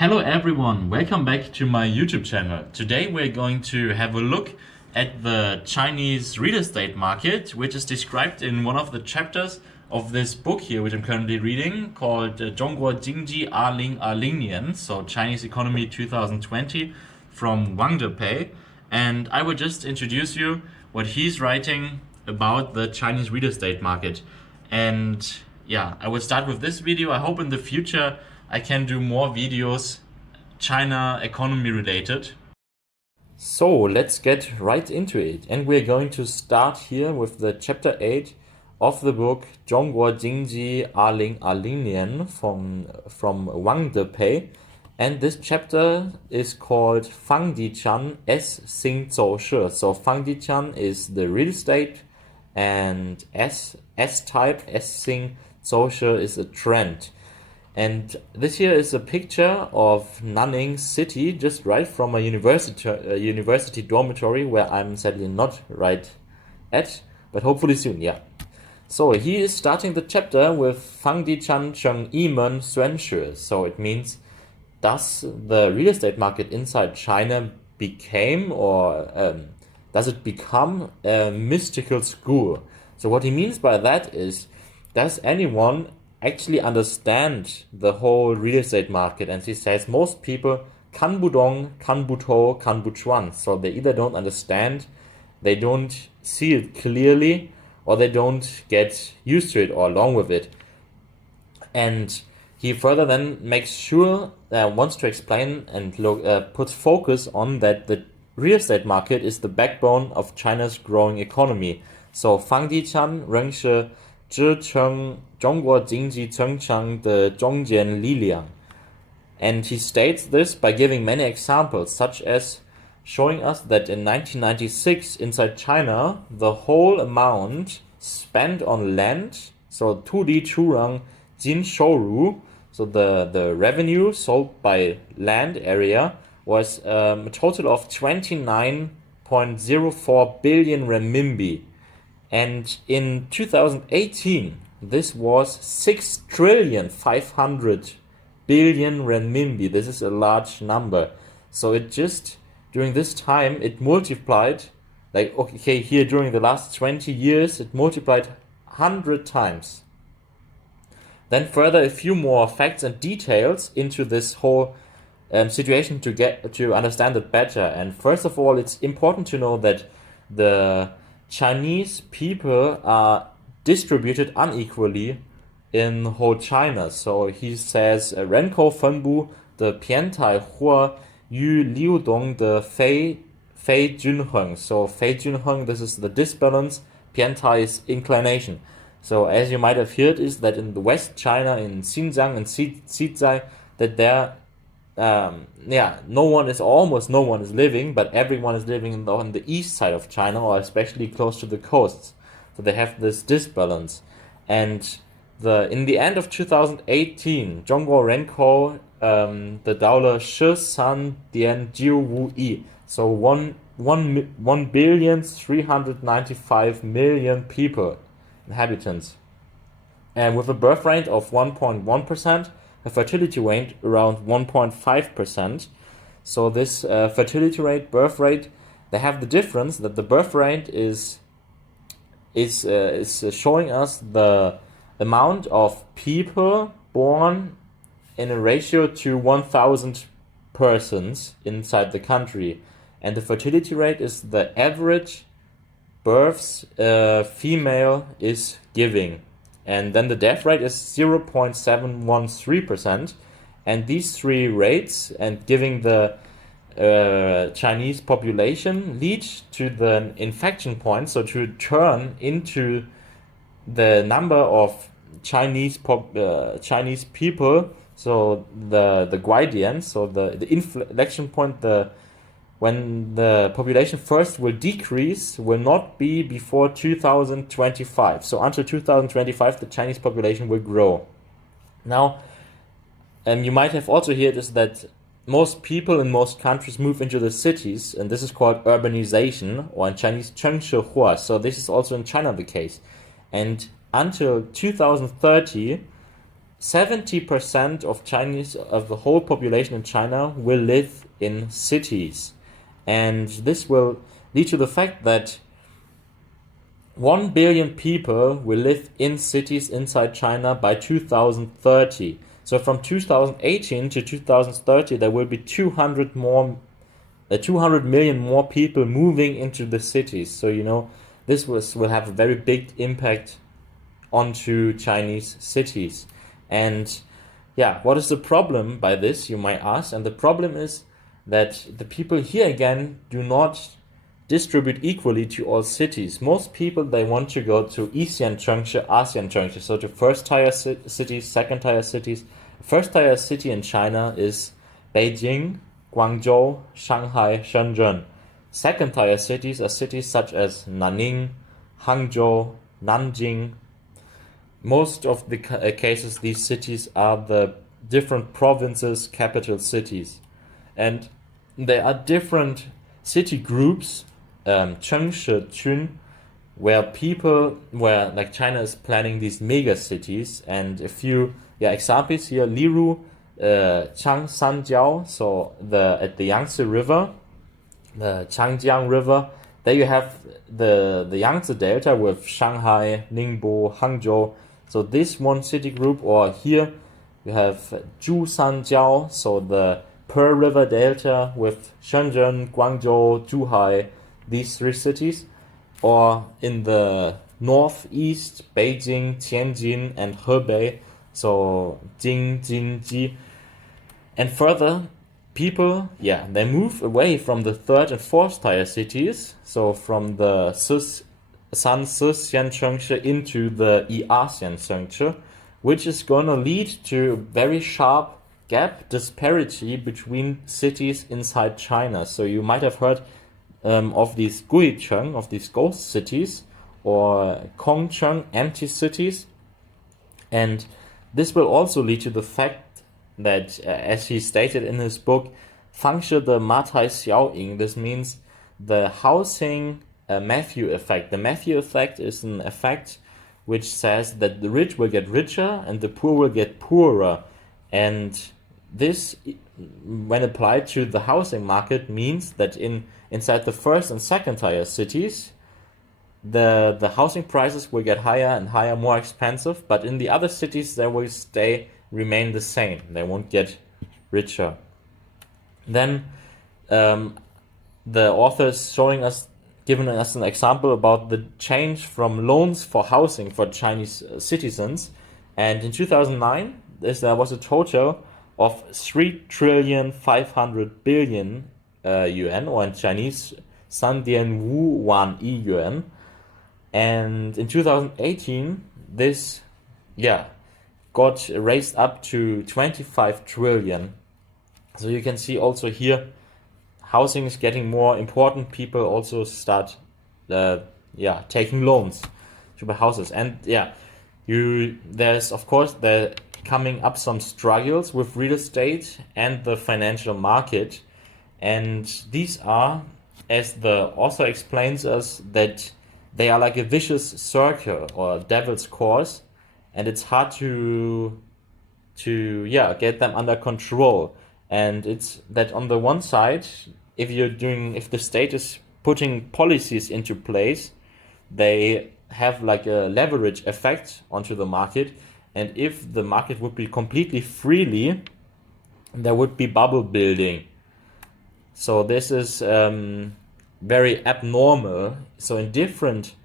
Hello everyone, welcome back to my YouTube channel. Today we're going to have a look at the Chinese real estate market, which is described in one of the chapters of this book here, which I'm currently reading, called 中国经济2020年, so Chinese Economy 2020 from Wang Depei. And I will just introduce you what he's writing about the Chinese real estate market. And yeah, I will start with this video. I hope in the future I can do more videos China economy related. So let's get right into it. And we're going to start here with the chapter 8 of the book 中国经济2020年 from Wang Depei. And this chapter is called Funghi Chang S型走势. So Funghi Chang is the real estate and S-type, S型走势is a trend. And this here is a picture of Nanning City, just right from a university dormitory where I'm sadly not right at, but hopefully soon, yeah. So he is starting the chapter with Fangdi Chan Cheng Yimen Xuan Shi. So it means, does the real estate market inside China became or does it become a mystical school? So what he means by that is, does anyone actually understand the whole real estate market? And he says most people kan budong, kan buto, kan buchuan. So they either don't understand, they don't see it clearly, or they don't get used to it or along with it. And he further then makes sure, wants to explain and puts focus on that the real estate market is the backbone of China's growing economy. So Fang Dichan 仍是支撑中国经济增长的中坚力量. And he states this by giving many examples, such as showing us that in 1996 inside China, the whole amount spent on land, so 土地出让金收入, so the revenue sold by land area was a total of 29.04 billion renminbi. And in 2018, this was 6,500 billion renminbi. This is a large number. So it just, during this time, it multiplied, like, okay, here during the last 20 years, it multiplied 100 times. Then further, a few more facts and details into this whole situation to understand it better. And first of all, it's important to know that the Chinese people are distributed unequally in whole China. So he says 人口分布的偏态或与流动的非均衡. So 非均衡, this is the disbalance, 偏态 is inclination. So as you might have heard is that in the West China, in Xinjiang and Xizai, that there almost no one is living, but everyone is living on the east side of China, or especially close to the coasts. So they have this disbalance. And in the end of 2018, 中国人口得到了13.95亿, so 1,395,000,000 people, inhabitants. And with a birth rate of 1.1%, a fertility rate around 1.5%. So this fertility rate, birth rate, they have the difference that the birth rate is showing us the amount of people born in a ratio to 1,000 persons inside the country. And the fertility rate is the average births female is giving. And then the death rate is 0.713%. And these three rates, and giving the Chinese population, lead to the inflection point, so to turn into the number of Chinese people, so the gradient, so the inflection point, when the population first will decrease, will not be before 2025. So until 2025, the Chinese population will grow. Now, you might have also heard is that most people in most countries move into the cities, and this is called urbanization, or in Chinese 城市化. So this is also in China the case. And until 2030, 70% of the whole population in China will live in cities. And this will lead to the fact that 1 billion people will live in cities inside China by 2030. So from 2018 to 2030, there will be 200 million more people moving into the cities. So, this will have a very big impact onto Chinese cities. And what is the problem by this, you might ask? And the problem is that the people here again do not distribute equally to all cities. Most people, they want to go to ASEAN Zhongshe, so to first tier cities, second tier cities. First tier city in China is Beijing, Guangzhou, Shanghai, Shenzhen. Second tier cities are cities such as Nanning, Hangzhou, Nanjing. Most of the cases, these cities are the different provinces, capital cities. And there are different city groups, Chengshe Chun, where like China is planning these mega cities. And a few examples here: Liru, Changsanjiao, so at the Yangtze River, the Changjiang River. There you have the Yangtze Delta with Shanghai, Ningbo, Hangzhou. So this one city group. Or here you have Zhusanjiao, so the Pearl River Delta with Shenzhen, Guangzhou, Zhuhai, these three cities. Or in the northeast, Beijing, Tianjin, and Hebei, so Jing, Jin, Ji. And further, people, they move away from the third and fourth tier cities, so from the San-Sixian Zhongshe into the ASEAN Zhongshe, which is going to lead to very sharp disparity between cities inside China. So you might have heard of these Guicheng, of these ghost cities, or Kongcheng, empty cities. And this will also lead to the fact that, as he stated in his book, Fangshi de Matai Xiaoying, this means the housing Matthew effect. The Matthew effect is an effect which says that the rich will get richer and the poor will get poorer. And this, when applied to the housing market, means that inside the first and second tier cities, the housing prices will get higher and higher, more expensive, but in the other cities they will remain the same. They won't get richer. Then the author is giving us an example about the change from loans for housing for Chinese citizens. And in 2009, there was a total of 3,500 billion yuan, or in Chinese, 3.5 万亿yuan. And in 2018, this got raised up to 25 trillion. So you can see also here, housing is getting more important. People also start taking loans to buy houses. And there's of course coming up some struggles with real estate and the financial market. And these are, as the author explains us, that they are like a vicious circle or a devil's course, and it's hard to get them under control. And it's that on the one side, if the state is putting policies into place, they have like a leverage effect onto the market. And if the market would be completely freely, there would be bubble building. So this is very abnormal. So in different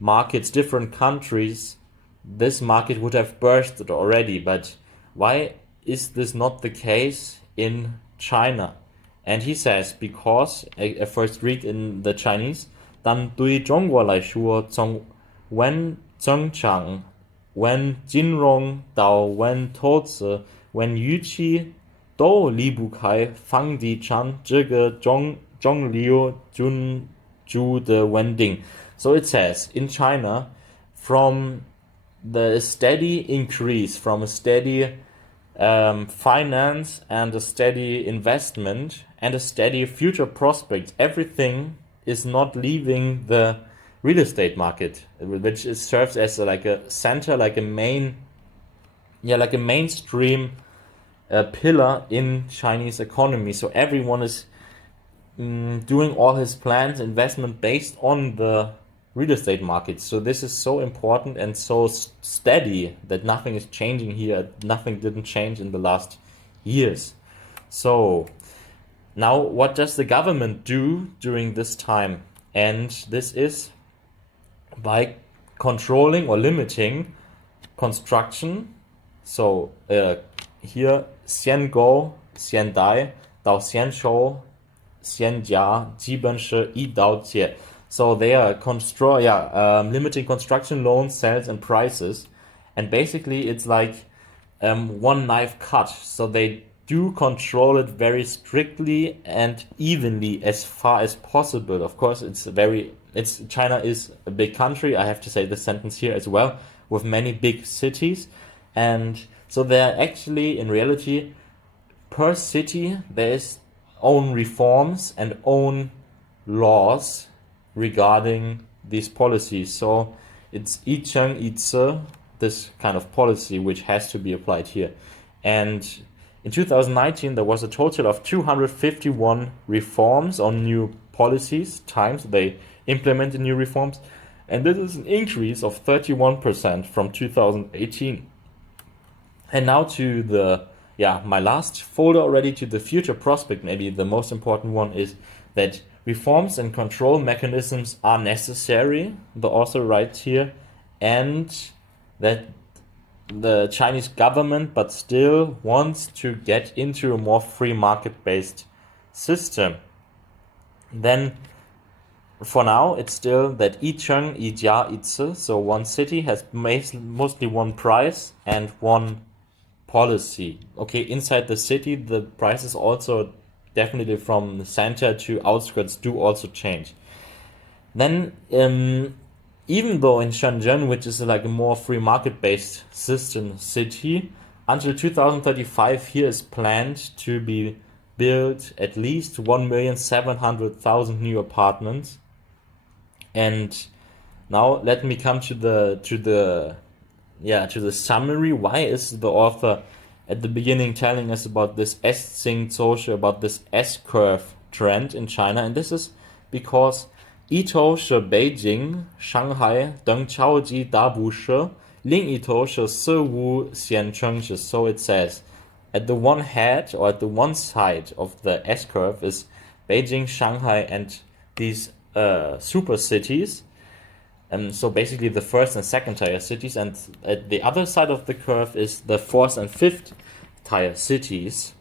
markets, different countries, this market would have bursted already. But why is this not the case in China? And he says, because, I first read in the Chinese, 但对中国来说，从稳增长、稳金融到稳投资、稳预期，都离不开房地产这个中流砧柱的稳定. So it says, in China, from the steady increase, from a steady finance and a steady investment and a steady future prospect, everything is not leaving the real estate market, which serves as like a center, like a main like a mainstream pillar in Chinese economy. So everyone is doing all his plans, investment based on the real estate market. So this is so important and so steady that nothing is changing here. Nothing didn't change in the last years. So now what does the government do during this time? And this is by controlling or limiting construction. So here 先购先贷到先售先价基本是一刀切. So they are limiting construction loans, sales and prices, and basically it's like one knife cut. So they do control it very strictly and evenly as far as possible. Of course, China is a big country. I have to say this sentence here as well, with many big cities, and so there are actually, in reality, per city there is own reforms and own laws regarding these policies. So it's 一城一策, this kind of policy which has to be applied here. And in 2019 there was a total of 251 reforms on new policies times they implemented new reforms, and this is an increase of 31% from 2018. And now to my last folder already, to the future prospect. Maybe the most important one is that reforms and control mechanisms are necessary, the author writes here, and that the Chinese government but still wants to get into a more free market-based system. Then for now it's still that 一城一价一策, so one city has mostly one price and one policy. Okay, inside the city the prices also definitely from the center to outskirts do also change. Then even though in Shenzhen, which is like a more free market based system city, until 2035 here is planned to be built at least 1,700,000 new apartments. And now let me come to the summary. Why is the author at the beginning telling us about this S型走势, about this S-curve trend in China? And this is because 一头是北京、上海等超级大都市，另一头是四五线城市. So it says, at the one head or at the one side of the S-curve is Beijing, Shanghai and these super cities. So basically the first and second tier cities, and at the other side of the curve is the fourth and fifth tier cities.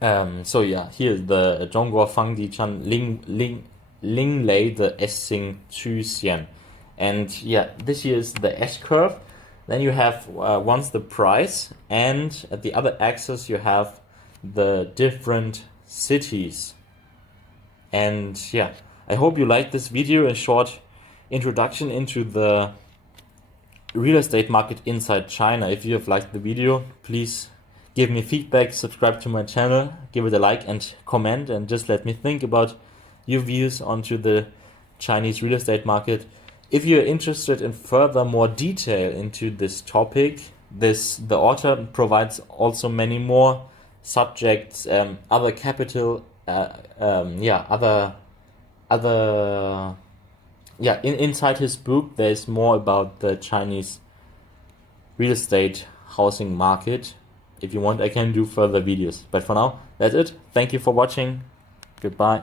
So yeah, here the 中国房地产另类的 S 型曲线. And yeah, this here is the S curve. Then you have once the price, and at the other axis you have the different cities. And yeah, I hope you liked this video, a short introduction into the real estate market inside China. If you have liked the video, please give me feedback, subscribe to my channel, give it a like and comment, and just let me think about your views onto the Chinese real estate market. If you're interested in further more detail into this topic, the author provides also many more subjects, other capital, inside his book there's more about the Chinese real estate housing market. If you want, I can do further videos, but for now that's it. Thank you for watching. Goodbye.